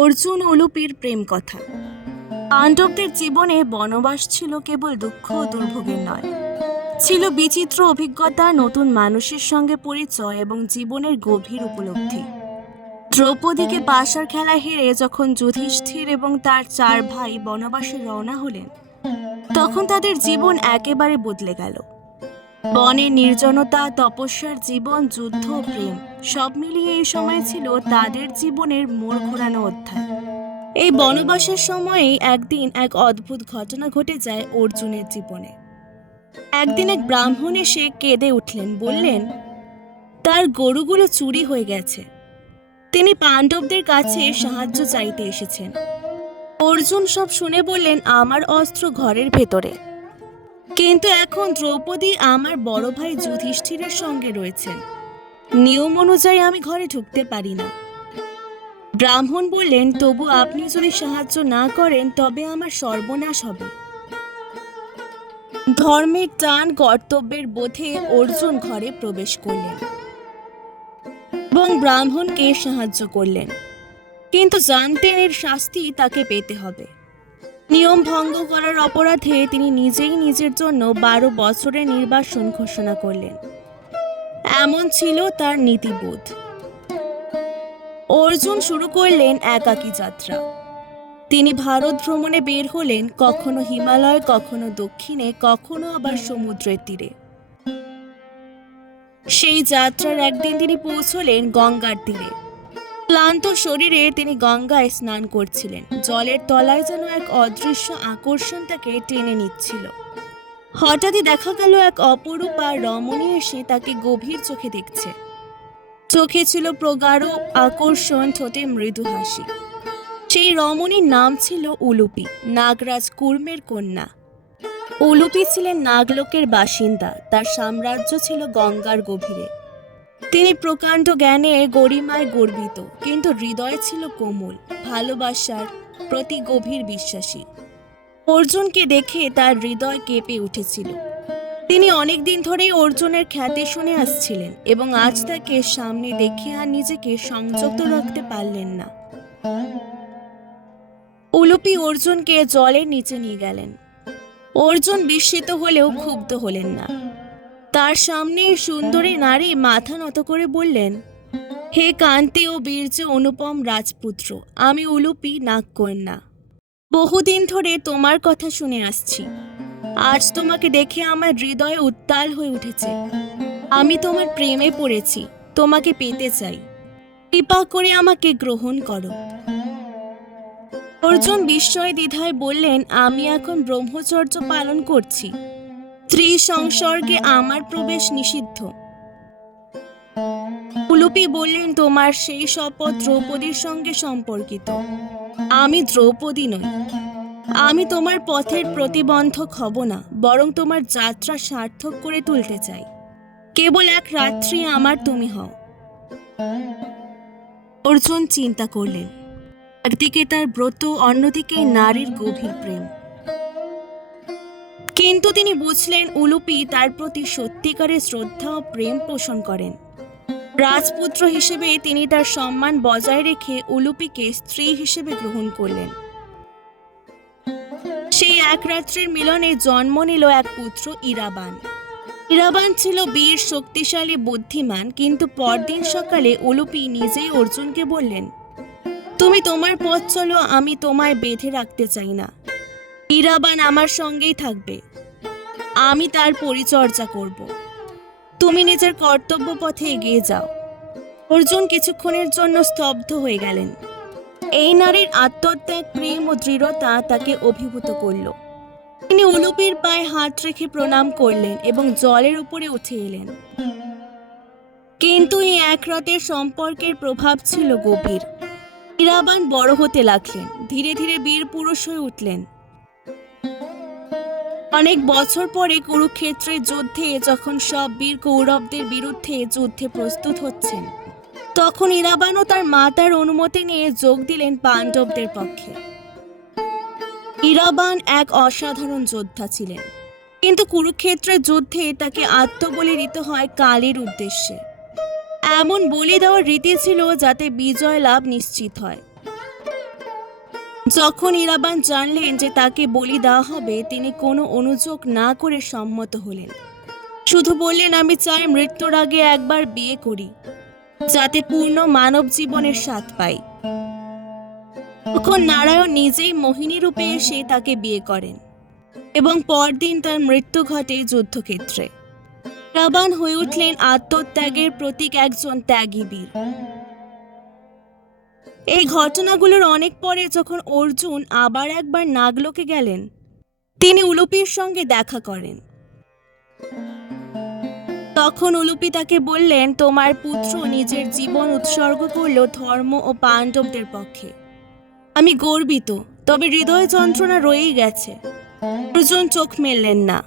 অর্জুন উলুপির প্রেম কথা পাণ্ডবদের জীবনে বনবাস ছিল কেবল দুঃখ ও দুর্ভোগের নয়। ছিল বিচিত্র অভিজ্ঞতা, নতুন মানুষের সঙ্গে পরিচয় এবং জীবনের গভীর উপলব্ধি। দ্রৌপদীকে পাশার খেলা হেরে যখন যুধিষ্ঠির এবং তার চার ভাই বনবাসে রওনা হলেন, তখন তাদের জীবন একেবারে বদলে গেল। বনের নির্জনতা, তপস্যার জীবন, যুদ্ধ প্রেম, সব মিলিয়ে এই সময় ছিল তাদের জীবনের মোড় ঘোরানো অধ্যায়। এই বনবাসের সময়েই একদিন এক অদ্ভুত ঘটনা ঘটে যায় অর্জুনের জীবনে। একদিন এক ব্রাহ্মণ এসে কেঁদে উঠলেন, বললেন, তার গরুগুলো চুরি হয়ে গেছে। তিনি পাণ্ডবদের কাছে সাহায্য চাইতে এসেছেন। অর্জুন সব শুনে বললেন, আমার অস্ত্র ঘরের ভেতরে। কিন্তু এখন দ্রৌপদী আমার বড় ভাই যুধিষ্ঠিরের সঙ্গে রয়েছেন। নিয়ম অনুযায়ী আমি ঘরে ঢুকতে পারি না। ব্রাহ্মণ বললেন, তবু আপনি যদি সাহায্য না করেন, তবে আমার সর্বনাশ হবে। ধর্মের টান কর্তব্যের বোধে অর্জুন ঘরে প্রবেশ করলেন এবং ব্রাহ্মণকে সাহায্য করলেন। কিন্তু জানতেন এর শাস্তি তাকে পেতে হবে। নিয়ম ভঙ্গ করার অপরাধে তিনি নিজেই নিজের জন্য বারো বছরের নির্বাসন ঘোষণা করলেন। এমন ছিল তার নীতিবোধ। অর্জুন শুরু করলেন একাকী যাত্রা। তিনি ভারত ভ্রমণে বের হলেন কখনো হিমালয়, কখনো দক্ষিণে, কখনো আবার সমুদ্রের তীরে। সেই যাত্রার একদিন তিনি পৌঁছলেন গঙ্গার তীরে। ক্লান্ত শরীরে তিনি গঙ্গায় স্নান করছিলেন। জলের তলায় যেন এক অদৃশ্য আকর্ষণ তাকে টেনে নিচ্ছিল। হঠাৎই দেখা গেল এক অপরূপা রমণী এসে তাকে গভীর চোখে দেখছে। চোখে ছিল প্রগাঢ় আকর্ষণ, ঠোঁটে মৃদু হাসি। সেই রমণীর নাম ছিল উলুপি, নাগরাজ কুর্মের কন্যা। উলুপি ছিলেন নাগলোকের বাসিন্দা, তার সাম্রাজ্য ছিল গঙ্গার গভীরে। তিনি প্রকাণ্ড জ্ঞানে গরিমায় গর্বিত, কিন্তু হৃদয় ছিল কোমল, ভালোবাসার প্রতি গভীর বিশ্বাসী। অর্জুনকে দেখে তার হৃদয় কেঁপে উঠেছিল। তিনি অনেক দিন ধরেই অর্জুনের খ্যাতি শুনে আসছিলেন এবং আজ তাকে সামনে দেখে আর নিজেকে সংযত রাখতে পারলেন না। উলুপি অর্জুনকে জলের নিচে নিয়ে গেলেন। অর্জুন বিস্মিত হলেও ক্ষুব্ধ হলেন না। তার সামনে সুন্দরী নারী মাথা নত করে বললেন, হে কান্তি ও বীর্য অনুপম রাজপুত্র, আমি উলুপি নাগকন্যা বহুদিন ধরে তোমার কথা শুনে আসছি। আজ তোমাকে দেখে আমার হৃদয় উত্তাল হয়ে উঠেছে। আমি তোমার প্রেমে পড়েছি, তোমাকে পেতে চাই। কৃপা করে আমাকে গ্রহণ করো। অর্জুন বিস্ময় দ্বিধায় বললেন, আমি এখন ব্রহ্মচর্য পালন করছি। স্ত্রী সংসর্গে আমার প্রবেশ নিষিদ্ধ। উলুপি বললেন, তোমার সেই শপথ দ্রৌপদীর সঙ্গে সম্পর্কিত। আমি দ্রৌপদী নই। আমি তোমার পথের প্রতিবন্ধক হব না, বরং তোমার যাত্রা সার্থক করে তুলতে চাই। কেবল এক রাত্রি আমার তুমি হও। অর্জুন চিন্তা করলেন। একদিকে তার ব্রত, অন্যদিকে নারীর গভীর প্রেম। কিন্তু তিনি বুঝলেন উলুপি তার প্রতি সত্যিকারের শ্রদ্ধা ও প্রেম পোষণ করেন। রাজপুত্র হিসেবে তিনি তার সম্মান বজায় রেখে উলুপিকে স্ত্রী হিসেবে গ্রহণ করলেন। সেই এক রাত্রের মিলনে জন্ম নিল এক পুত্র ইরাবান। ইরাবান ছিল বীর, শক্তিশালী, বুদ্ধিমান, কিন্তু পরদিন সকালে উলুপি নিজেই অর্জুনকে বললেন, তুমি তোমার পথ চলো, আমি তোমায় বেঁধে রাখতে চাই না। ইরাবান আমার সঙ্গেই থাকবে। আমি তার পরিচর্যা করব। তুমি নিজের কর্তব্য পথে এগিয়ে যাও। অর্জুন কিছুক্ষণের জন্য স্তব্ধ হয়ে গেলেন। এই নারীর আত্মত্যাগ, প্রেম ও দৃঢ়তা তাকে অভিভূত করল। তিনি উলুপির পায়ে হাত রেখে প্রণাম করলেন এবং জলের উপরে উঠে এলেন। কিন্তু এই এক রাতের সম্পর্কের প্রভাব ছিল গভীর। ইরাবান বড় হতে লাগলেন। ধীরে ধীরে বীর পুরুষ হয়ে উঠলেন। অনেক বছর পরে কুরুক্ষেত্রের যুদ্ধে যখন সব বীর কৌরবদের বিরুদ্ধে যুদ্ধে প্রস্তুত হচ্ছেন, তখন ইরাবানও তার মাতার অনুমতি নিয়ে যোগ দিলেন পাণ্ডবদের পক্ষে। ইরাবান এক অসাধারণ যোদ্ধা ছিলেন, কিন্তু কুরুক্ষেত্রের যুদ্ধে তাকে আত্মবলি দিতে হয় কালীর উদ্দেশ্যে। এমন বলি দেওয়ার রীতি ছিল যাতে বিজয় লাভ নিশ্চিত হয়। যখন ইরাবান জানলেন যে তাকে বলি দেওয়া হবে, তিনি কোনো অনুযোগ না করে সম্মত হলেন। শুধু বললেন, আমি চাই মৃত্যুর আগে একবার বিয়ে করি, যাতে পূর্ণ মানব জীবনের স্বাদ পাই। তখন নারায়ণ নিজেই মোহিনী রূপে এসে তাকে বিয়ে করেন এবং পরদিন তার মৃত্যু ঘটে যুদ্ধক্ষেত্রে। রাবান হয়ে উঠলেন আত্মত্যাগের প্রতীক একজন ত্যাগী বীর। এই ঘটনাগুলোর অনেক পরে যখন অর্জুন আবার একবার নাগলোকে গেলেন, তিনি উলুপির সঙ্গে দেখা করেন। তখন উলুপি তাকে বললেন, তোমার পুত্র নিজের জীবন উৎসর্গ করল ধর্ম ও পাণ্ডবদের পক্ষে। আমি গর্বিত, তবে হৃদয় যন্ত্রণা রয়েই গেছে। অর্জুন চোখ মেললেন না।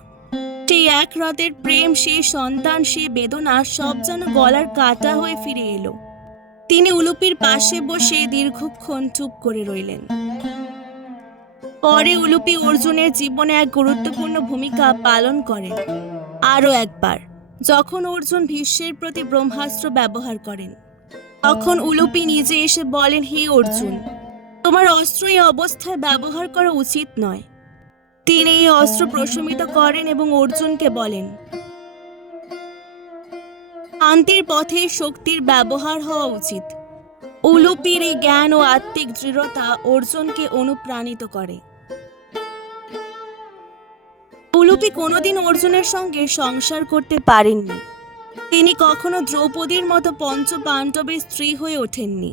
সেই এক রাতের প্রেম সে সন্তান সে বেদনা সব যেন গলার কাটা হয়ে ফিরে এলো। তিনি উলুপির পাশে বসে দীর্ঘক্ষণ চুপ করে রইলেন। পরে উলুপি অর্জুনের জীবনে এক গুরুত্বপূর্ণ ভূমিকা পালন করেন। আরও একবার, যখন অর্জুন ভীষ্মের প্রতি ব্রহ্মাস্ত্র ব্যবহার করেন, তখন উলুপি নিজে এসে বলেন, হে অর্জুন, তোমার অস্ত্র এই অবস্থায় ব্যবহার করা উচিত নয়। তিনি এই অস্ত্র প্রশমিত করেন এবং অর্জুনকে বলেন শান্তির পথে শক্তির ব্যবহার হওয়া উচিত। উলুপির এই জ্ঞান ও আত্মিক দৃঢ়তা অর্জুনকে অনুপ্রাণিত করে। উলুপি কোনোদিন অর্জুনের সঙ্গে সংসার করতে পারেননি। তিনি কখনো দ্রৌপদীর মতো পঞ্চ পাণ্ডবের স্ত্রী হয়ে ওঠেননি।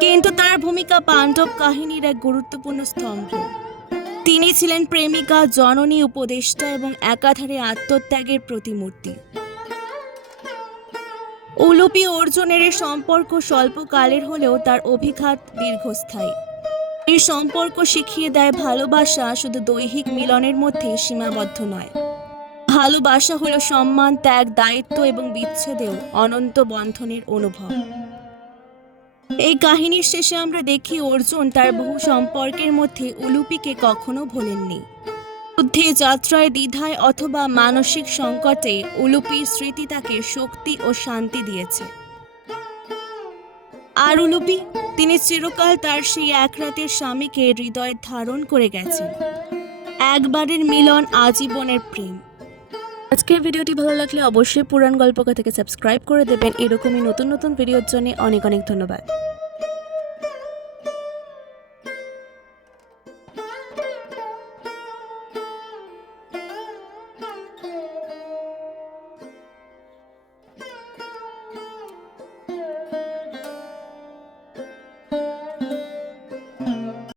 কিন্তু তার ভূমিকা পাণ্ডব কাহিনীর এক গুরুত্বপূর্ণ স্তম্ভ। তিনি ছিলেন প্রেমিকা, জননী, উপদেষ্টা এবং একাধারে আত্মত্যাগের প্রতিমূর্তি। উলুপি অর্জুনের সম্পর্ক স্বল্পকালের হলেও তার অভিঘাত দীর্ঘস্থায়ী। এই সম্পর্ক শিখিয়ে দেয় ভালোবাসা শুধু দৈহিক মিলনের মধ্যে সীমাবদ্ধ নয়। ভালোবাসা হলো সম্মান, ত্যাগ, দায়িত্ব এবং বিচ্ছেদেও অনন্ত বন্ধনের অনুভব। এই কাহিনীর শেষে আমরা দেখি অর্জুন তার বহু সম্পর্কের মধ্যে উলুপিকে কখনো ভোলেননি। যুদ্ধে যাত্রায় দ্বিধায় অথবা মানসিক সংকটে উলুপির স্মৃতি তাকে শক্তি ও শান্তি দিয়েছে। আর উলুপি, তিনি চিরকাল তার সেই এক রাতের স্বামীকে হৃদয়ে ধারণ করে গেছেন। একবারের মিলন আজীবনের প্রেম। আজকের ভিডিওটি ভালো লাগলে অবশ্যই পুরাণ গল্পকা থেকে সাবস্ক্রাইব করে দেবেন। এরকমই নতুন নতুন ভিডিওর জন্য অনেক অনেক ধন্যবাদ।